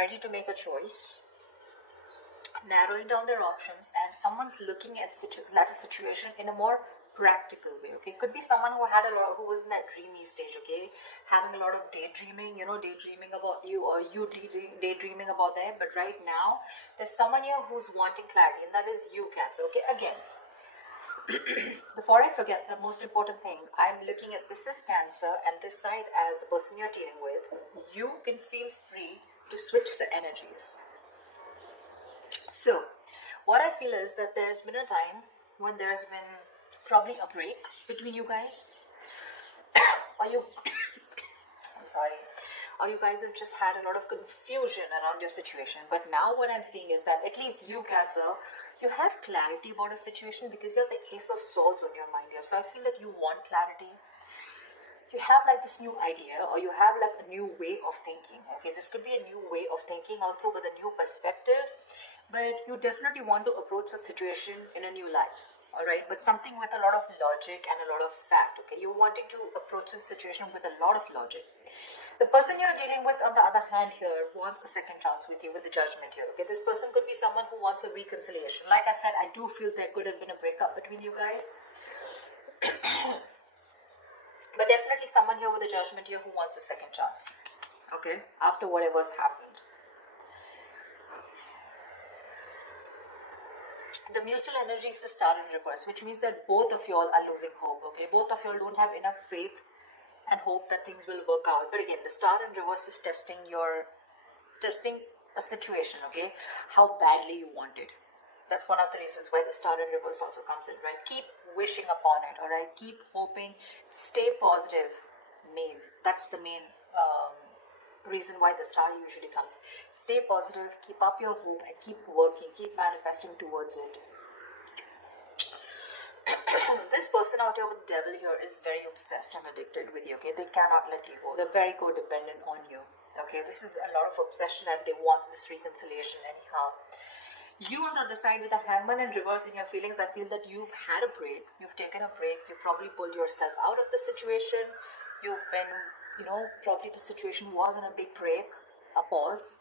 ready to make a choice, narrowing down their options, and someone's looking at that situation in a more practical way. Okay, could be someone who was in that dreamy stage. Okay, having a lot of daydreaming, daydreaming about you, or you daydreaming about them. But right now there's someone here who's wanting clarity, and that is you, Cancer. Okay, again, before I forget, the most important thing, I'm looking at this is Cancer and this side as the person you're dealing with. You can feel free to switch the energies. So what I feel is that there's been a time when there's been probably a break between you guys, or you I'm sorry, or you guys have just had a lot of confusion around your situation. But now what I'm seeing is that at least you, Cancer, you have clarity about a situation because you have the Ace of Swords on your mind here. So I feel that you want clarity. You have like this new idea, or you have like a new way of thinking. Okay, this could be a new way of thinking also with a new perspective, but you definitely want to approach the situation in a new light. All right, but something with a lot of logic and a lot of fact. Okay, you're wanting to approach the situation with a lot of logic. The person you're dealing with, on the other hand, here wants a second chance with you, with the Judgment here. Okay, this person could be someone who wants a reconciliation. Like I said, I do feel there could have been a breakup between you guys. But definitely someone here with the Judgment here who wants a second chance. Okay, after whatever's happened. The mutual energy is the Star in reverse, which means that both of y'all are losing hope. Okay, both of y'all don't have enough faith and hope that things will work out. But again, the Star in reverse is testing a situation. Okay, how badly you want it. That's one of the reasons why the Star in reverse also comes in, right? Keep wishing upon it, all right? Keep hoping, stay positive. That's the main reason why the star usually comes. Stay positive, keep up your hope, and keep working, keep manifesting towards it. This person out here with Devil here is very obsessed and addicted with you, okay? They cannot let you go. They're very codependent on you, okay? This is a lot of obsession, and they want this reconciliation anyhow. You on the other side with the Hangman in reverse in your feelings, I feel that you've had a break. You've taken a break. You probably pulled yourself out of the situation. You've been, probably the situation wasn't a big break, a pause,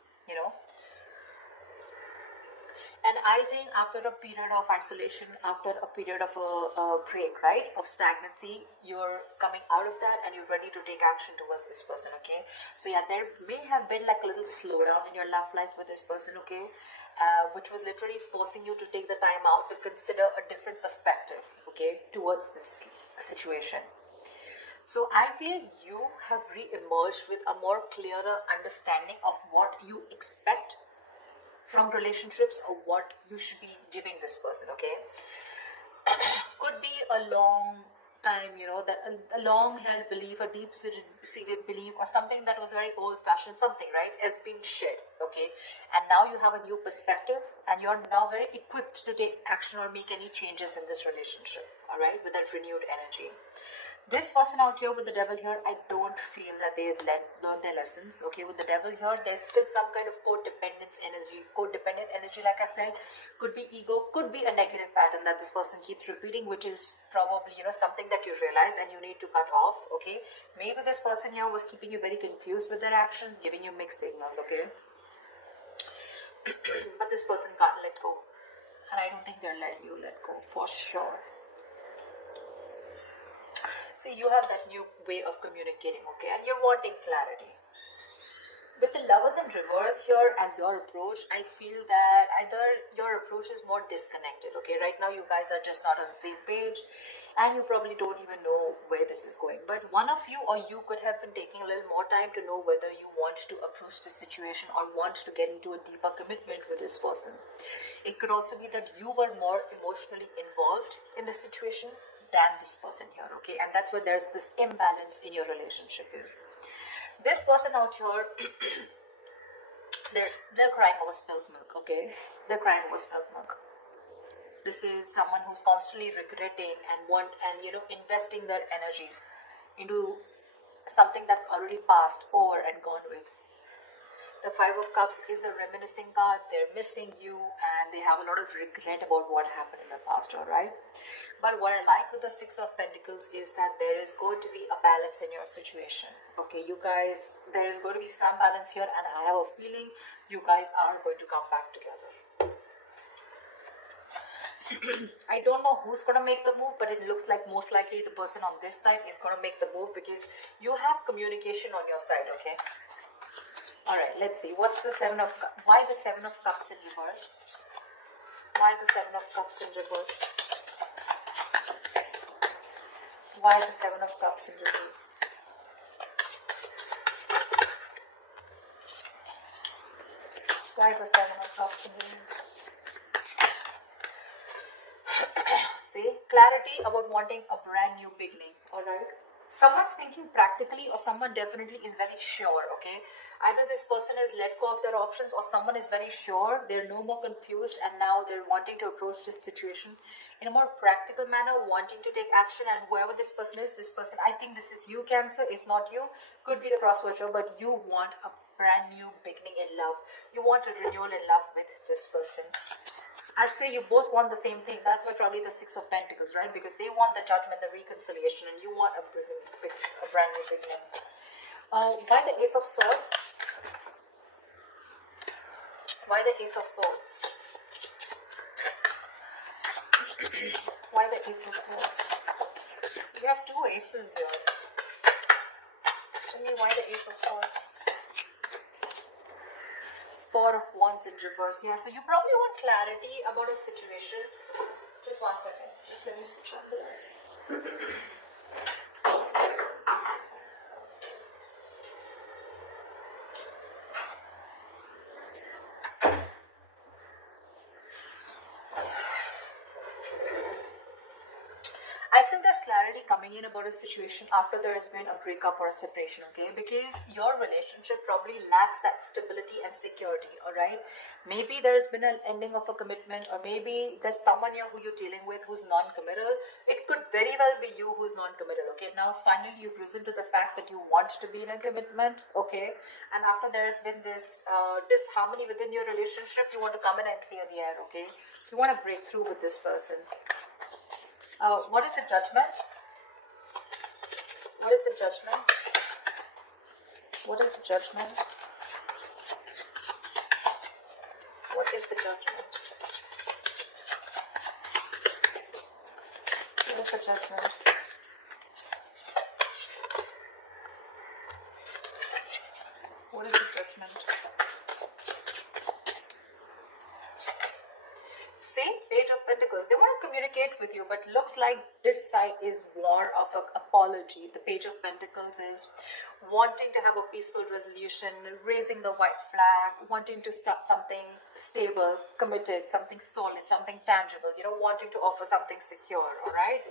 And I think after a period of isolation, after a period of a break, right, of stagnancy, you're coming out of that and you're ready to take action towards this person, okay? So yeah, there may have been like a little slowdown in your love life with this person, okay? Which was literally forcing you to take the time out to consider a different perspective, okay, towards this situation. So I feel you have re-emerged with a more clearer understanding of what you expect from relationships, or what you should be giving this person, okay? Could be a long time, that a long-held belief, a deep-seated belief, or something that was very old-fashioned, something, right, has been shed, okay? And now you have a new perspective, and you're now very equipped to take action or make any changes in this relationship, all right, with that renewed energy. This person out here with the Devil here, I don't feel that they learned their lessons. Okay, with the Devil here, there's still some kind of codependent energy, like I said. Could be ego, could be a negative pattern that this person keeps repeating, which is probably, something that you realize and you need to cut off, okay? Maybe this person here was keeping you very confused with their actions, giving you mixed signals, okay? But this person can't let go. And I don't think they're letting you let go, for sure. See, you have that new way of communicating, okay, and you're wanting clarity. With the Lovers in reverse here as your approach, I feel that either your approach is more disconnected, okay? Right now you guys are just not on the same page, and you probably don't even know where this is going. But one of you or you could have been taking a little more time to know whether you want to approach the situation or want to get into a deeper commitment with this person. It could also be that you were more emotionally involved in the situation than this person here, okay? And that's where there's this imbalance in your relationship here. This person out here, they're crying over spilt milk, okay? They're crying over spilt milk. This is someone who's constantly regretting and investing their energies into something that's already passed over and gone with. The Five of Cups is a reminiscing card. They're missing you and they have a lot of regret about what happened in the past, all right? But what I like with the Six of Pentacles is that there is going to be a balance in your situation. Okay, you guys, there is going to be some balance here, and I have a feeling you guys are going to come back together. I don't know who's going to make the move, but it looks like most likely the person on this side is going to make the move because you have communication on your side, okay? Alright, let's see. What's the Seven of Cups? Why the Seven of Cups in reverse? Why the Seven of Cups in reverse? Why the Seven of Cups in reverse? Why the Seven of Cups in reverse? See, clarity about wanting a brand new beginning, alright? Someone's thinking practically, or someone definitely is very sure, okay? Either this person has let go of their options, or someone is very sure, they're no more confused, and now they're wanting to approach this situation in a more practical manner, wanting to take action. And whoever this person is, this person, I think this is you, Cancer. If not you, could be the cross watcher, but you want a brand new beginning in love. You want a renewal in love with this person. I'd say you both want the same thing. That's why probably the Six of Pentacles, right? Because they want the judgment, the reconciliation, and you want a brand new beginning. Why the Ace of Swords? Why the Ace of Swords? Why the Ace of Swords? You have two aces here. Tell me why the Ace of Swords? Four of Wands in reverse. Yeah, so you probably want clarity about a situation. Just one second. Just let me switch on the light. I think there's clarity coming in about a situation after there has been a breakup or a separation, okay? Because your relationship probably lacks that stability and security, alright? Maybe there has been an ending of a commitment, or maybe there's someone here who you're dealing with who's non-committal. It could very well be you who's non-committal, okay? Now, finally, you've risen to the fact that you want to be in a commitment, okay? And after there's been this disharmony within your relationship, you want to come in and clear the air, okay? You want to break through with this person. What is the Judgment? What is the Judgment? What is the Judgment? What is the Judgment? What is the Judgment? What is the Judgment? Page of Pentacles. They want to communicate with you, but looks like this side is more of an apology. The Page of Pentacles is wanting to have a peaceful resolution, raising the white flag, wanting to start something stable, committed, something solid, something tangible, you know, wanting to offer something secure, all right?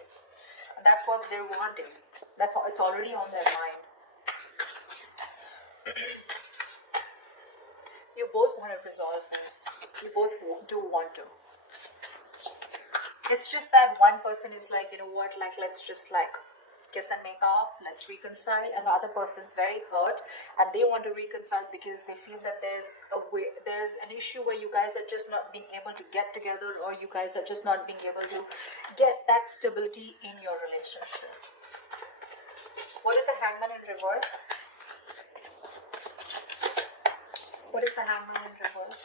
And that's what they're wanting. That's all, it's already on their mind. You both want to resolve this. You both do want to. It's just that one person is like, you know what, like, let's just like kiss and make up, let's reconcile, and the other person's very hurt and they want to reconcile because they feel that there's an issue where you guys are just not being able to get together, or you guys are just not being able to get that stability in your relationship. What is the Hangman in reverse? What is the Hangman in reverse?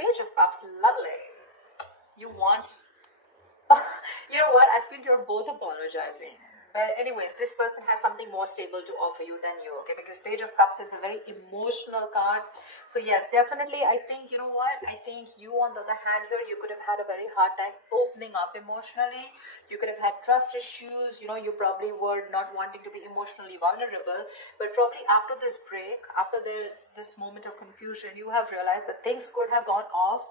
Page of Cups, lovely. You want, you know what, I feel you're both apologizing. But anyways, this person has something more stable to offer you than you, okay? Because Page of Cups is a very emotional card. So yes, definitely, I think, you know what, I think you, on the other hand here, you could have had a very hard time opening up emotionally. You could have had trust issues, you know, you probably were not wanting to be emotionally vulnerable. But probably after this break, after this moment of confusion, you have realized that things could have gone off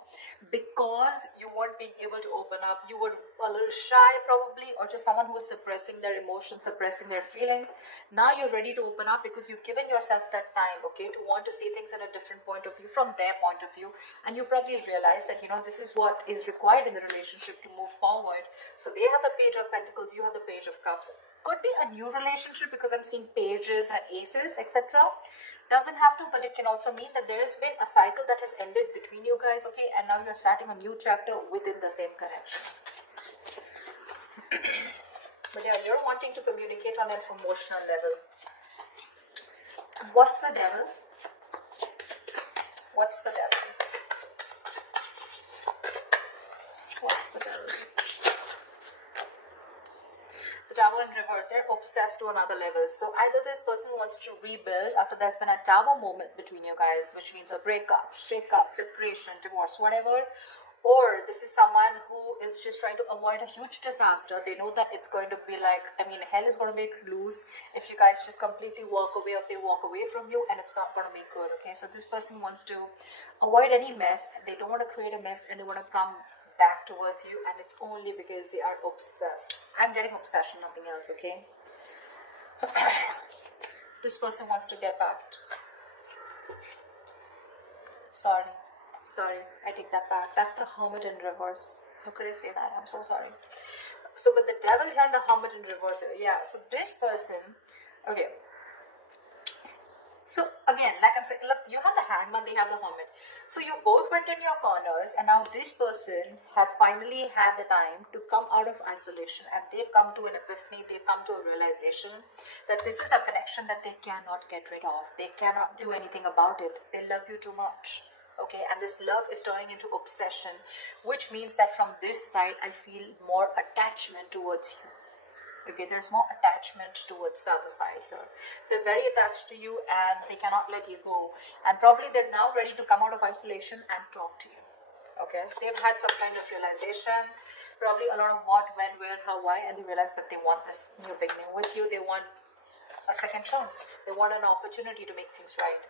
because you weren't being able to open up. You were a little shy probably, or just someone who was suppressing their emotions, suppressing their feelings. Now you're ready to open up because you've given yourself that time, okay, to want to see things at a different point of view, from their point of view. And you probably realize that, you know, this is what is required in the relationship to move forward. So they have the Page of Pentacles, you have the Page of Cups. Could be a new relationship because I'm seeing pages and aces, etc. Doesn't have to, but it can also mean that there has been a cycle that has ended between you guys, okay, and now you're starting a new chapter within the same connection. But yeah, you're wanting to communicate on an emotional level. What's the devil? What's the devil? What's the devil? The Tower in reverse. They're obsessed to another level. So either this person wants to rebuild after there's been a Tower moment between you guys, which means a breakup, shake-up, separation, divorce, whatever. Or this is someone who is just trying to avoid a huge disaster. They know that it's going to be like, I mean, hell is going to make loose if you guys just completely walk away, if they walk away from you, and it's not going to be good, okay? So this person wants to avoid any mess. They don't want to create a mess, and they want to come back towards you, and it's only because they are obsessed. I'm getting obsession, nothing else, okay? This person wants to get back. Sorry, I take that back. That's the Hermit in reverse. How could I say that? I'm so sorry. So with the Devil here and the Hermit in reverse, yeah, so this person, okay. So again, like I'm saying, look, you have the Hangman, they have the Hermit. So you both went in your corners, and now this person has finally had the time to come out of isolation, and they've come to an epiphany, they've come to a realization that this is a connection that they cannot get rid of. They cannot do anything about it. They love you too much. Okay, and this love is turning into obsession, which means that from this side, I feel more attachment towards you. Okay, there's more attachment towards the other side here. They're very attached to you and they cannot let you go. And probably they're now ready to come out of isolation and talk to you. Okay, they've had some kind of realization, probably a lot of what, when, where, how, why, and they realize that they want this new beginning with you. They want a second chance. They want an opportunity to make things right.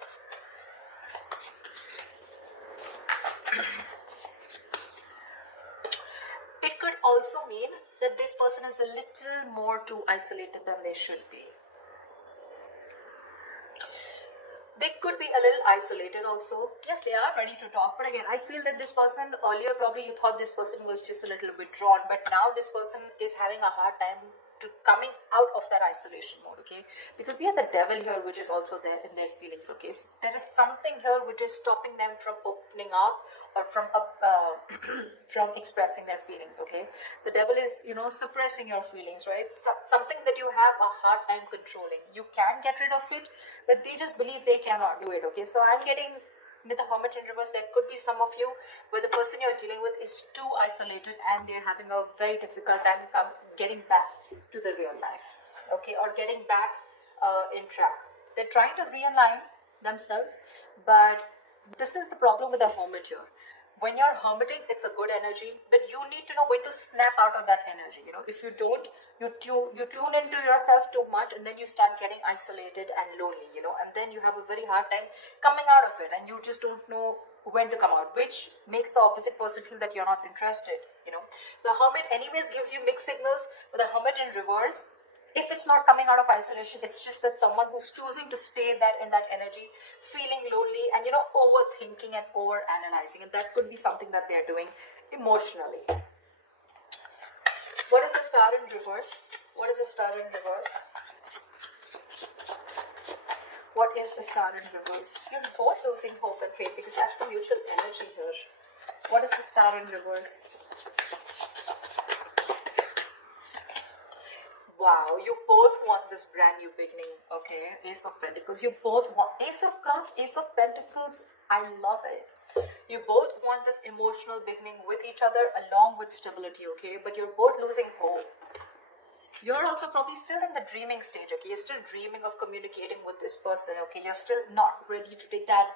It could also mean that this person is a little more too isolated than they should be. They could be a little isolated also. Yes, they are ready to talk, but again, I feel that this person, earlier probably you thought this person was just a little withdrawn, but now this person is having a hard time to coming out of that isolation mode, okay? Because we have the Devil here, which is also there in their feelings, okay? So there is something here which is stopping them from opening up or from from expressing their feelings, okay? The Devil is, suppressing your feelings, right? Something that you have a hard time controlling. You can get rid of it, but they just believe they cannot do it, okay? So I'm getting, with the Hermit in reverse, there could be some of you where the person you're dealing with is too isolated and they're having a very difficult time getting back to the real life, okay, or getting back in track. They're trying to realign themselves, but this is the problem with the Hermit here. When you're hermiting, it's a good energy, but you need to know when to snap out of that energy. If you don't, you tune into yourself too much, and then you start getting isolated and lonely, and then you have a very hard time coming out of it, and you just don't know when to come out, which makes the opposite person feel that you're not interested. The Hermit anyways gives you mixed signals, but the Hermit in reverse, if it's not coming out of isolation, it's just that someone who's choosing to stay in that energy, feeling lonely and overthinking and overanalyzing, and that could be something that they're doing emotionally. What is the Star in reverse? What is the Star in reverse? What is the Star in reverse? You're both losing hope and faith because that's the mutual energy here. What is the Star in reverse? Wow, you both want this brand new beginning, okay? Ace of Pentacles. You both want Ace of Cups, Ace of Pentacles. I love it. You both want this emotional beginning with each other along with stability, okay? But you're both losing hope. You're also probably still in the dreaming stage, okay? You're still dreaming of communicating with this person, okay? You're still not ready to take that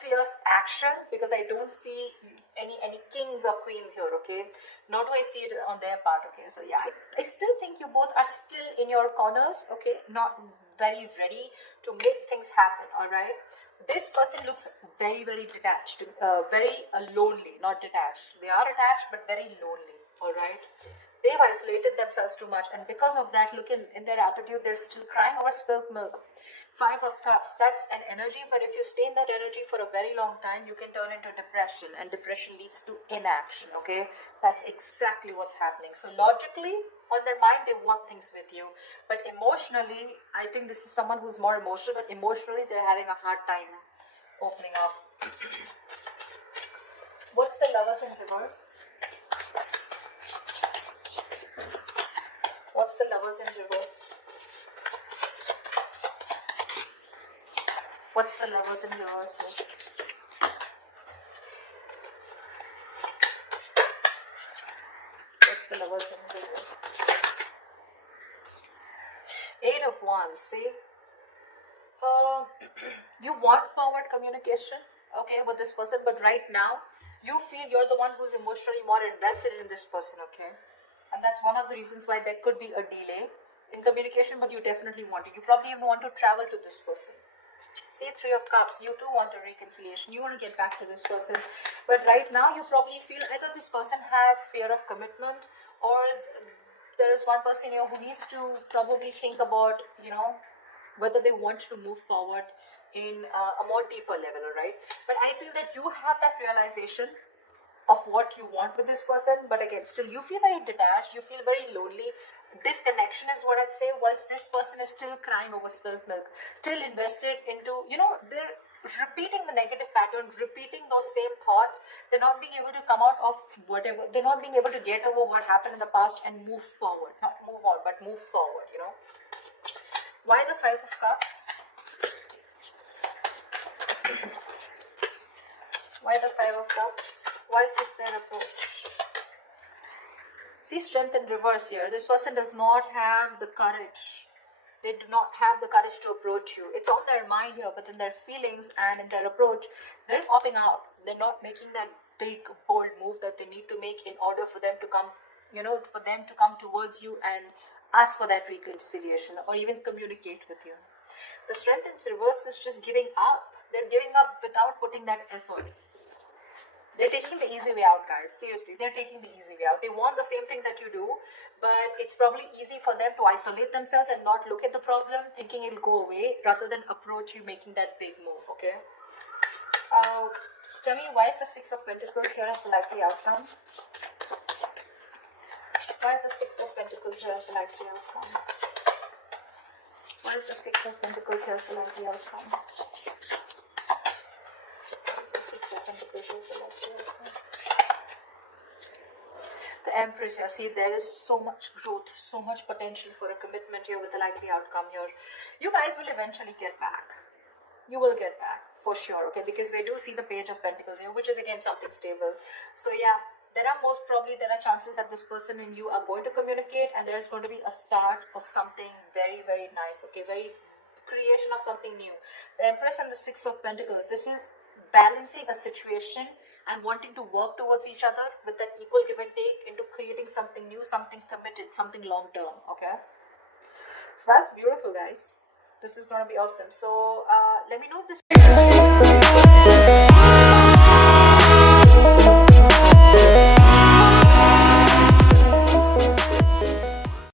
fierce action because I don't see any kings or queens here, okay? Nor do I see it on their part, okay? So yeah, I still think you both are still in your corners, okay? Not very ready to make things happen, all right? This person looks very, very detached, very lonely, not detached. They are attached, but very lonely, all right? They've isolated themselves too much, and because of that, look in their attitude, they're still crying over spilled milk. 5 of Cups, that's an energy, but if you stay in that energy for a very long time, you can turn into depression, and depression leads to inaction, okay? That's exactly what's happening. So logically, On their mind, they want things with you, but emotionally, I think this is someone who's more emotional, but emotionally they're having a hard time opening up. What's the Lovers in reverse? What's the Lovers in reverse? What's the Lovers in reverse? What's the Lovers in reverse? Eight of Wands. See, you want forward communication, okay, with this person, but right now you feel you're the one who's emotionally more invested in this person, okay, and that's one of the reasons why there could be a delay in communication, but you definitely want it. You probably even want to travel to this person. See, Three of Cups, you too want a reconciliation, you want to get back to this person, but right now you probably feel either this person has fear of commitment, or there is one person here who needs to probably think about, whether they want to move forward in a more deeper level, right? But I feel that you have that realization of what you want with this person, but again, still you feel very detached, you feel very lonely. Disconnection is what I'd say, whilst this person is still crying over spilled milk, still invested into, they're repeating the negative pattern, repeating those same thoughts. They're not being able to come out of whatever, they're not being able to get over what happened in the past and move forward. Not move on, but move forward, Why the Five of Cups? Why the Five of Cups? Why is this their approach? See, Strength in reverse here. This person does not have the courage. They do not have the courage to approach you. It's on their mind here, but in their feelings and in their approach, they're popping out. They're not making that big, bold move that they need to make in order for them to come, for them to come towards you and ask for that reconciliation or even communicate with you. The Strength in reverse is just giving up. They're giving up without putting that effort. They're taking the easy way out, guys. Seriously, they're taking the easy way out. They want the same thing that you do, but it's probably easy for them to isolate themselves and not look at the problem, thinking it'll go away, rather than approach you making that big move, okay? Tell me, why is the Six of Pentacles here as the likely outcome? Why is the Six of Pentacles here as the likely outcome? Why is the Six of Pentacles here as the likely outcome? The Empress here. See, there is so much growth, so much potential for a commitment here with the likely outcome here. You guys will eventually get back. You will get back for sure, okay? Because we do see the Page of Pentacles here, which is again something stable. So yeah, there are chances that this person and you are going to communicate, and there's going to be a start of something very, very nice, okay? Very creation of something new. The Empress and the Six of Pentacles. This is balancing a situation and wanting to work towards each other with that equal give and take into creating something new, something committed, something long term, okay? So that's beautiful, guys. This is going to be awesome. So let me know if this